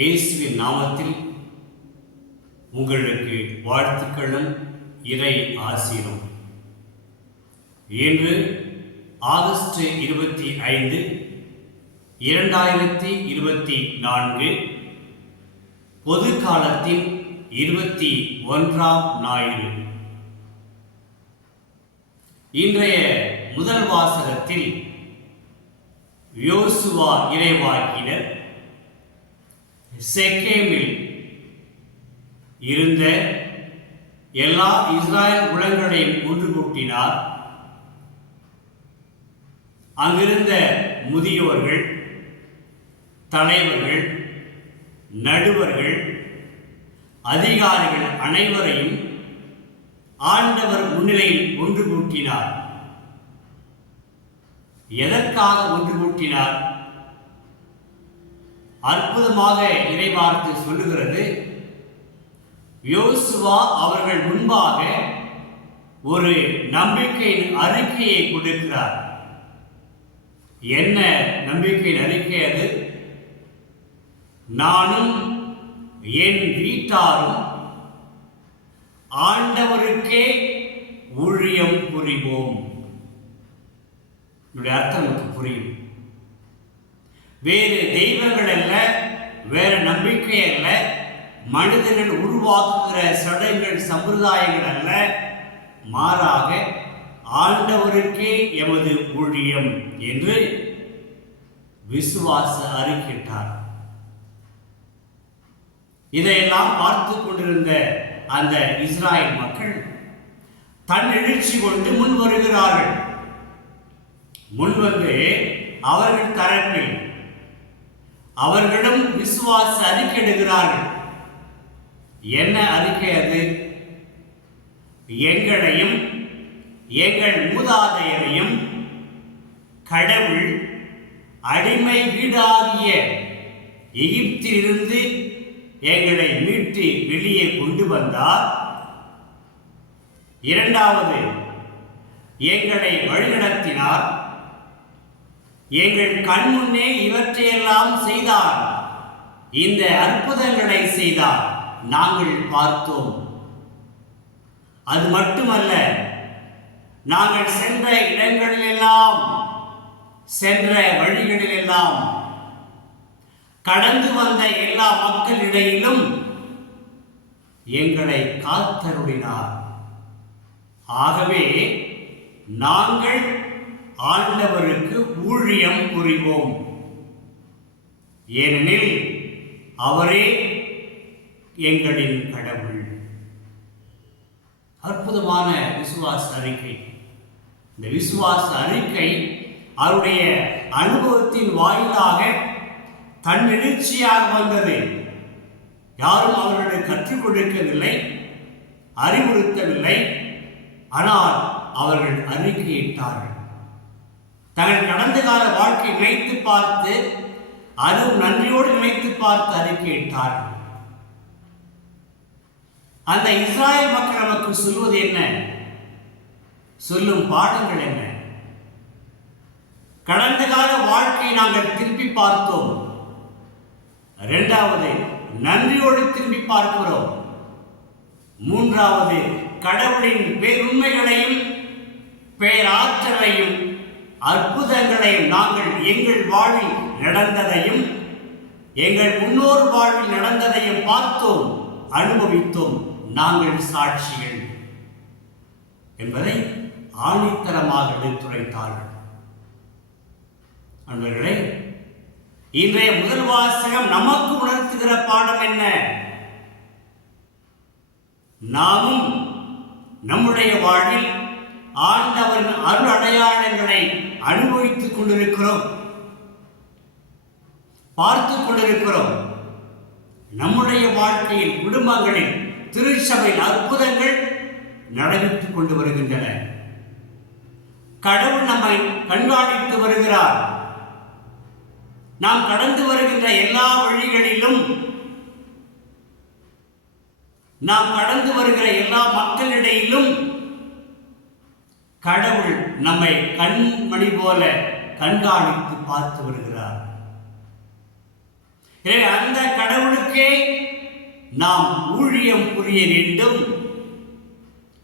இயேசுவின் நாமத்தில் உங்களுக்கு வாழ்த்துக்களும் இறை ஆசீரும். இன்று ஆகஸ்ட் 25, 2024 பொது காலத்தின் 21ஆம் ஞாயிறு. இன்றைய முதல் வாசகத்தில் யோசுவா இறைவாக்கினர் செக்கேமில் இருந்த எல்லா இஸ்ராயல் குலங்களையும் ஒன்று கூட்டினார். அங்கிருந்த முதியோர்கள், தலைவர்கள், நடுவர்கள், அதிகாரிகள் அனைவரையும் ஆண்டவர் முன்னிலையில் ஒன்று கூட்டினார். எதற்காக ஒன்று கூட்டினார்? அற்புதமாக இறைவார்த்தை சொல்லுகிறது. யோசுவா அவர்கள் முன்பாக ஒரு நம்பிக்கையின் அறிக்கையை கொடுக்கிறார். என்ன நம்பிக்கையின் அறிக்கை அது? நானும் என் வீட்டாரும் ஆண்டவருக்கே ஊழியம் புரிவோம். என்னுடைய அர்த்தம் நமக்கு புரியும். வேறு தெய்வங்கள் அல்ல, வேறு நம்பிக்கை அல்ல, மனிதர்கள் உருவாக்குகிற சடங்குகள் சம்பிரதாயங்கள் அல்ல, மாறாக ஆண்டவருக்கே எமது ஊழியம் என்று விசுவாச அறிக்கையிட்டார். இதையெல்லாம் பார்த்து கொண்டிருந்த அந்த இஸ்ராயல் மக்கள் தன் எழுச்சி கொண்டு முன் வருகிறார்கள். முன்வந்து அவர்கள் தரப்பில் அவர்களிடம் விசுவாச அறிக்கையிடுகிறார்கள். என்ன அறிக்கை அது? எங்களையும் எங்கள் மூதாதையரையும் கடவுள் அடிமை வீடாகிய எகிப்திலிருந்து எங்களை மீட்டு வெளியே கொண்டு வந்தார். இரண்டாவது, எங்களை வழிநடத்தினார். எங்கள் கண்முன்னே இவற்றையெல்லாம் செய்தார். இந்த அற்புதங்களை செய்தார், நாங்கள் பார்த்தோம். அது மட்டுமல்ல, நாங்கள் சென்ற இடங்களிலெல்லாம், சென்ற வழிகளிலெல்லாம், கடந்து வந்த எல்லா மக்களிடையிலும் எங்களை காத்தருளினார். ஆகவே நாங்கள் ஆண்டவருக்கு ஊழியம் புரிவோம். ஏனெனில் அவரே எங்களின் கடவுள். அற்புதமான விசுவாச அறிக்கை. இந்த விசுவாச அறிக்கை அவருடைய அனுபவத்தின் வாயிலாக தன்னெழுச்சியாக வந்தது. யாரும் அவர்களுக்கு கற்றுக் கொடுக்கவில்லை, அறிவுறுத்தவில்லை. ஆனால் அவர்கள் அறிக்கையிட்டார்கள். தங்கள் கடந்த கால வாழ்க்கை நினைத்து பார்த்து, அதுவும் நன்றியோடு நினைத்து பார்த்து அறிக்கையிட்டார்கள். அந்த இஸ்ராயல் மக்கள் நமக்கு சொல்வது என்ன? சொல்லும் பாடங்கள் என்ன? கடந்த கால வாழ்க்கையை நாங்கள் திருப்பி பார்த்தோம். இரண்டாவது, நன்றியோடு திரும்பி பார்க்கிறோம். மூன்றாவது, கடவுளின் பேருண்மைகளையும் பேராற்றலையும் அற்புதங்களையும் நாங்கள் எங்கள் வாழ்வில் நடந்ததையும் எங்கள் முன்னோர் வாழ்வில் நடந்ததையும் பார்த்தோம், அனுபவித்தோம். நாங்கள் சாட்சிகள் என்பதை ஆணித்தரமாக எடுத்துரைத்தார்கள். அன்பர்களே, இன்றைய முதல் வாசகம் நமக்கு உணர்த்துகிற பாடம் என்ன? நாமும் நம்முடைய வாழ்வில் ஆண்டவரின் அருள் அடையாளங்களை அனுபவித்துக் கொண்டிருக்கிறோம், பார்த்து கொண்டிருக்கிறோம். நம்முடைய வாழ்க்கையில், குடும்பங்களில், திருச்சபையில் அற்புதங்கள் நடைபெற்றுக் கொண்டு வருகின்றன. கடவுள் நம்மை கண்காணித்து வருகிறார். நாம் கடந்து வருகின்ற எல்லா வழிகளிலும், நாம் கடந்து வருகிற எல்லா மக்களிடையிலும் கடவுள் நம்மை கண்மணி போல கண்காணித்து பார்த்து வருகிறார். எனவே அந்த கடவுளுக்கே நாம் ஊழியம் புரிய வேண்டும்,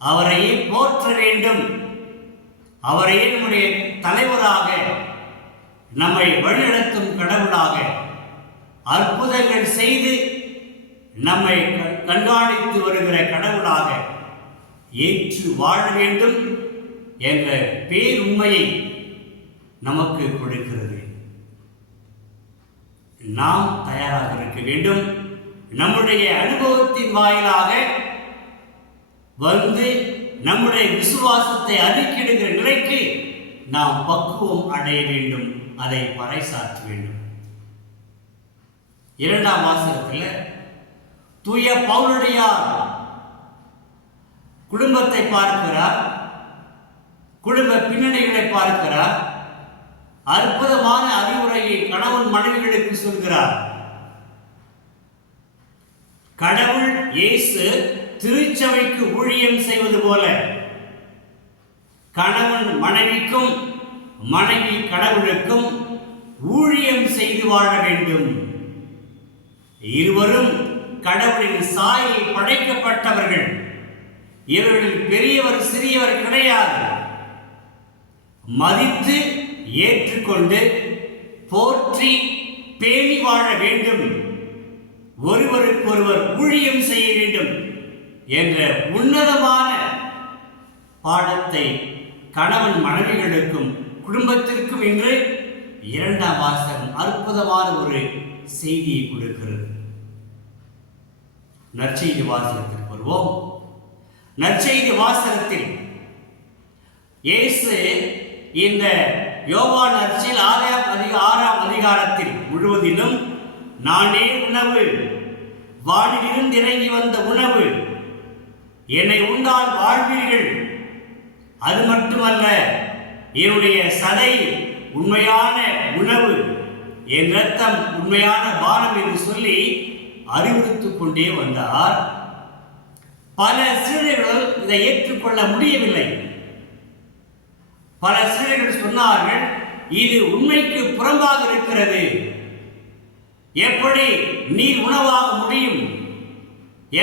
அவரையே போற்ற வேண்டும், அவரையே நம்முடைய தலைவராக, நம்மை வழிநடத்தும் கடவுளாக, அற்புதங்கள் செய்து நம்மை கண்காணித்து வருகிற கடவுளாக ஏற்று வாழ வேண்டும் என்ற பேருண்மையை நமக்கு கொடுக்கிறது. நாம் தயாராக இருக்க வேண்டும். நம்முடைய அனுபவத்தின் வாயிலாக வந்து நம்முடைய விசுவாசத்தை அறிக்கையிடுகிற நிலைக்கு நாம் பக்குவம் அடைய வேண்டும், அதை பறைசாற்ற வேண்டும். 2ஆம் வாசகத்தில் தூய பவுலடியார் குடும்பத்தை பார்க்கிறார், குடும்ப பின்னணிகளை பார்க்கிறார், அற்புதமான அறிவுரையை கணவன் மனைவிகளுக்கு சொல்கிறார். கடவுள் இயேசு திருச்சபைக்கு ஊழியம் செய்வது போல கணவன் மனைவிக்கும், மனைவி கடவுளுக்கும் ஊழியம் செய்து வாழ வேண்டும். இருவரும் கடவுளின் சாயலில் படைக்கப்பட்டவர்கள். இவர்கள் பெரியவர் சிறியவர் கிடையாது. மதித்து ஏற்றுக்கொண்டு போற்றி பேணி வாழ வேண்டும், ஒருவருக்கொருவர் ஊழியம் செய்ய வேண்டும் என்ற உன்னதமான பாடத்தை கணவன் மனைவிகளுக்கும் குடும்பத்திற்கும் இன்று 2ஆம் வாசகம் அற்புதமான ஒரு செய்தியை கொடுக்கிறது. நற்செய்தி வாசகத்திற்கு வருவோம். நற்செய்தி வாசகத்தில் இயேசு இந்த யோவான் நற்செய்தி 6ஆம் அதிகாரத்தில் முழுவதிலும் நானே உணவு, வானிலிருந்து இறங்கி வந்த உணவு, என்னை உண்டால் வாழ்வீர்கள், அது மட்டுமல்ல என்னுடைய சதை உண்மையான உணவு, என் இரத்தம் உண்மையான பானம் என்று சொல்லி அறிவுறுத்திக் கொண்டே வந்தார். பல சீடர்கள் இதை ஏற்றுக்கொள்ள முடியவில்லை. பல சீடர்கள் சொன்னார்கள், இது உண்மைக்கு புறம்பாக இருக்கிறது, எப்படி நீர் உணவாக முடியும்,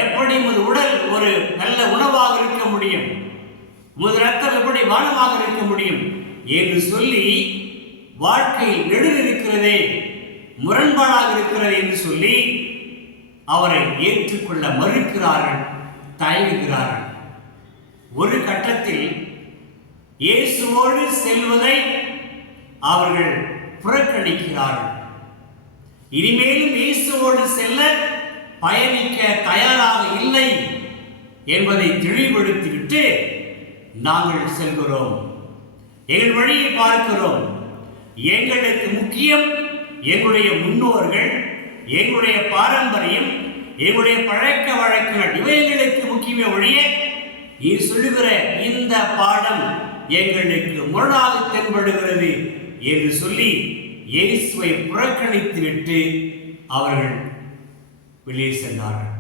எப்படி உமது உடல் ஒரு நல்ல உணவாக இருக்க முடியும், உமது ரத்தம் எப்படி வானமாக இருக்க முடியும் என்று சொல்லி வாழ்க்கையில் நெடுக இருக்கிறதே, முரண்பாடாக இருக்கிறது என்று சொல்லி அவரை ஏற்றுக்கொள்ள மறுக்கிறார்கள், தயங்குகிறார்கள். ஒரு கட்டத்தில் இயேசுவோடு செல்வதை அவர்கள் புறக்கணிக்கிறார்கள். இனிமேலும் இயேசுவோடு செல்ல பயணிக்க தயாராக இல்லை என்பதை தெளிவுபடுத்திவிட்டு நாங்கள் செல்கிறோம், எங்கள் வழியை பார்க்கிறோம், எங்களுக்கு முக்கியம் எங்களுடைய முன்னோர்கள், எங்களுடைய பாரம்பரியம், எங்களுடைய பழக்க வழக்கங்கள், இவைகளுக்கு முக்கியமே ஒழிய நீ சொல்லுகிற இந்த பாடம் எங்களுக்கு முரணாக தென்படுகிறது என்று சொல்லி இயேசுவை புறக்கணித்து விட்டு அவர்கள் வெளியே சென்றார்கள்.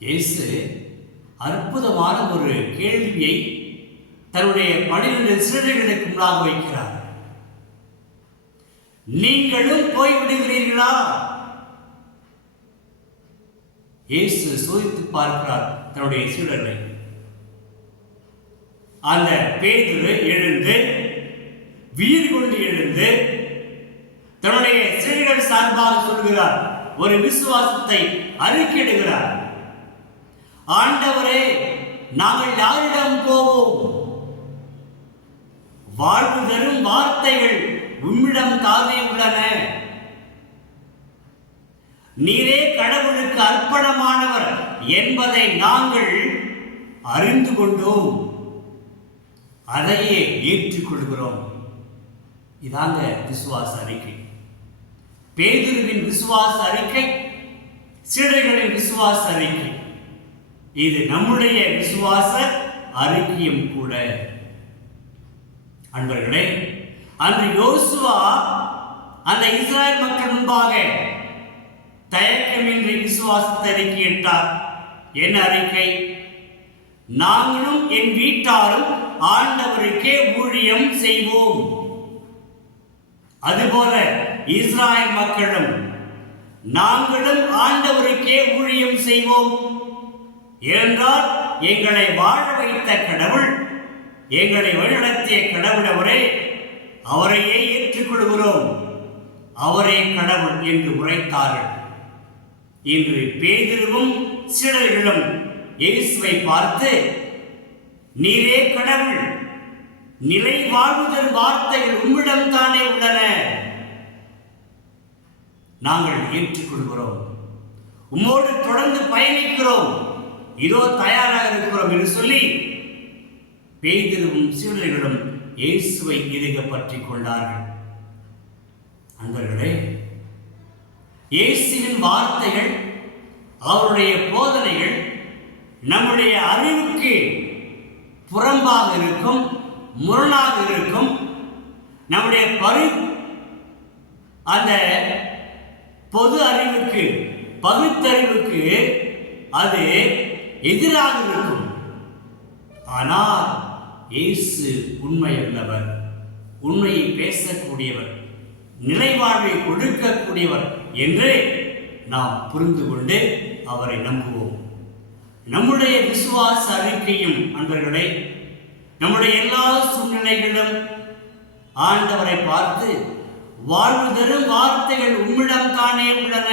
இயேசு அற்புதமான ஒரு கேள்வியை தன்னுடைய 12 சீடர்களுக்கு முன்னாக வைக்கிறார். நீங்களும் போய்விடுகிறீர்களா? இயேசு சோதித்து பார்க்கிறார் தன்னுடைய சீடர்களை. அந்த பேதுரு எழுந்து வீர் கொண்டு எழுந்து தன்னுடைய சீடர்கள் சார்பாக சொல்கிறார், ஒரு விசுவாசத்தை அறிக்கையிடுகிறார். ஆண்டவரே, நாங்கள் யாரிடம் போவோம்? வாழ்வு தரும் வார்த்தைகள் உம்மிடம் தானே உள்ளன. நீரே கடவுளுக்கு அர்ப்பணமானவர் என்பதை நாங்கள் அறிந்து கொண்டோம், அதையே ஏற்றுக்கொள்கிறோம். இதாங்க விசுவாச அறிக்கை. பேதுருவின் விசுவாச அறிக்கை, சீடர்களின் விசுவாச அறிக்கை. இது நம்முடைய விசுவாச அறிக்கையும் கூட. அன்பர்களே, அன்று யோசுவா அந்த இஸ்ரவேல் மக்கள் முன்பாக தயக்கமின்றி விசுவாசத்தை அறிக்கையிட்டார். என்ன அறிக்கை? நாங்களும் என் வீட்டாரும் ஆண்டவருக்கே ஊழியம் செய்வோம். அதுபோல இஸ்ராயல் மக்களும் நாங்களும் ஆண்டவருக்கே ஊழியம் செய்வோம். ஏனென்றால் எங்களை வாழ வைத்த கடவுள், எங்களை வழிநடத்திய கடவுள் அவரே, அவரையே ஏற்றுக்கொள்கிறோம், அவரே கடவுள் என்று உரைத்தார்கள். இன்று பேதுருவும் சீடர்களும் இயேசுவை பார்த்து, நீரே கடவுள், நிலை வாழ்வுதல் வார்த்தைகள் உம்மிடம் தானே உள்ளன, நாங்கள் ஏற்றுக்கொள்கிறோம், உம்மோடு தொடர்ந்து பயணிக்கிறோம், இதோ தயாராக இருக்கிறோம் என்று சொல்லி பேதுருவும் சீடர்களும் இயேசுவை இறுக பற்றிக் கொண்டார்கள். அன்பர்களே, இயேசுவின் வார்த்தைகள், அவருடைய போதனைகள் நம்முடைய அறிவுக்கு புறம்பாக இருக்கும், முரணாக இருக்கும். நம்முடைய அந்த பொது அறிவுக்கு, பகுத்தறிவுக்கு அது எதிராக இருக்கும். ஆனால் இயேசு உண்மையுள்ளவர், உண்மையை பேசக்கூடியவர், நிலைவாழ்வை கொடுக்கக்கூடியவர் என்று நாம் புரிந்து கொண்டு அவரை நம்புவோம். நம்முடைய விசுவாச அறிக்கையும் அன்பர்களே, நம்முடைய எல்லா சூழ்நிலைகளிலும் ஆண்டவரை பார்த்து, வாழ்வு தரும் வார்த்தைகள் உம்மிடம் தானே உள்ளன,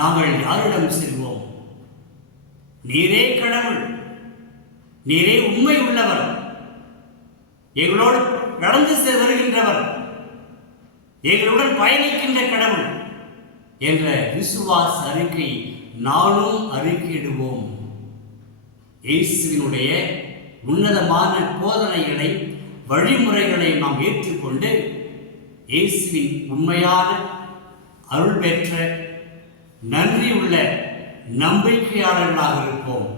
நாங்கள் யாரிடம் செல்வோம்? நீரே கடவுள், நீரே உண்மை உள்ளவர், எங்களோடு நடந்து வருகின்றவர், எங்களுடன் பயணிக்கின்ற கடவுள் என்ற விசுவாச அறிக்கை நானும் அறிக்கையிடுவோம். இயேசுவினுடைய உன்னதமான போதனைகளை, வழிமுறைகளை நாம் ஏற்றுக்கொண்டு இயேசுவின் உண்மையான அருள் பெற்ற நன்றியுள்ள நம்பிக்கையாளர்களாக இருப்போம்.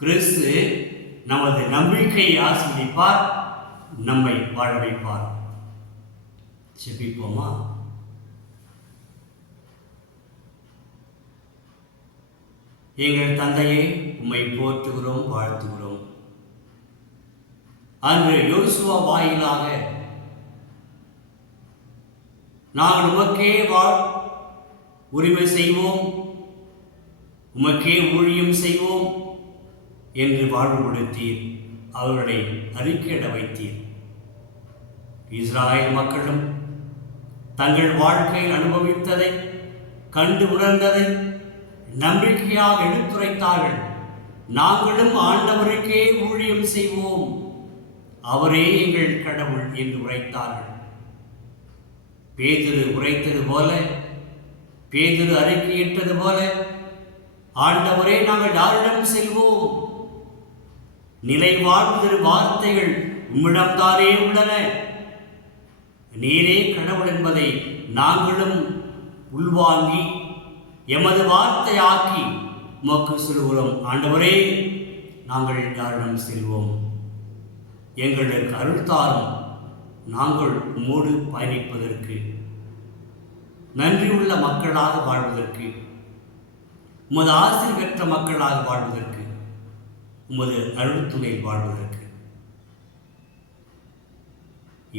கிறிஸ்து நமது நம்பிக்கையை ஆசீர்வதிப்பார், நம்மை வாழ வைப்பார். ஜெபிப்போமா? எங்கள் தந்தையே, உம்மை போற்றுகிறோம், வாழ்த்துகிறோம். அன்று யோசுவா வாயிலாக நாங்கள் உமக்கே உரிமை செய்வோம், உமக்கே ஊழியம் செய்வோம் என்று வாழ்வு கொடுத்தீர், அவர்களை அறிக்கையிட வைத்தீர். இஸ்ராயல் மக்களும் தங்கள் வாழ்க்கையில் அனுபவித்ததை, கண்டு உணர்ந்ததை நம்பிக்கையாக எடுத்துரைத்தார்கள். நாங்களும் ஆண்டவருக்கே ஊழியம் செய்வோம், அவரே எங்கள் கடவுள் என்று உரைத்தார்கள். பேதுரு உரைத்தது போல, பேதுரு அறிக்கையிட்டது போல, ஆண்டவரே நாங்கள் யாரிடம் செல்வோம்? நிலை வாழ்வு வார்த்தைகள் உம்மிடம்தானே உள்ளன, நீரே கடவுள் என்பதை நாங்களும் உள்வாங்கி எமது வார்த்தையாக்கி உமக்கு சொல்கிறோம். ஆண்டவரே, நாங்கள் யாரிடம் செல்வோம்? எங்களுக்கு அருள் தாரும், நாங்கள் உம்மோடு பயணிப்பதற்கு, நன்றியுள்ள மக்களாக வாழ்வதற்கு, உமது ஆசீர் பெற்ற மக்களாக வாழ்வதற்கு, உமது அருள் துணை வாழ்வதற்கு.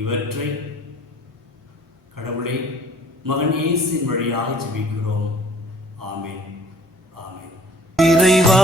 இவற்றை கடவுளை மகன் இயேசுவின் வழியாக ஜெபிக்கிறோம். ஆமென், ஆமென். இறைவா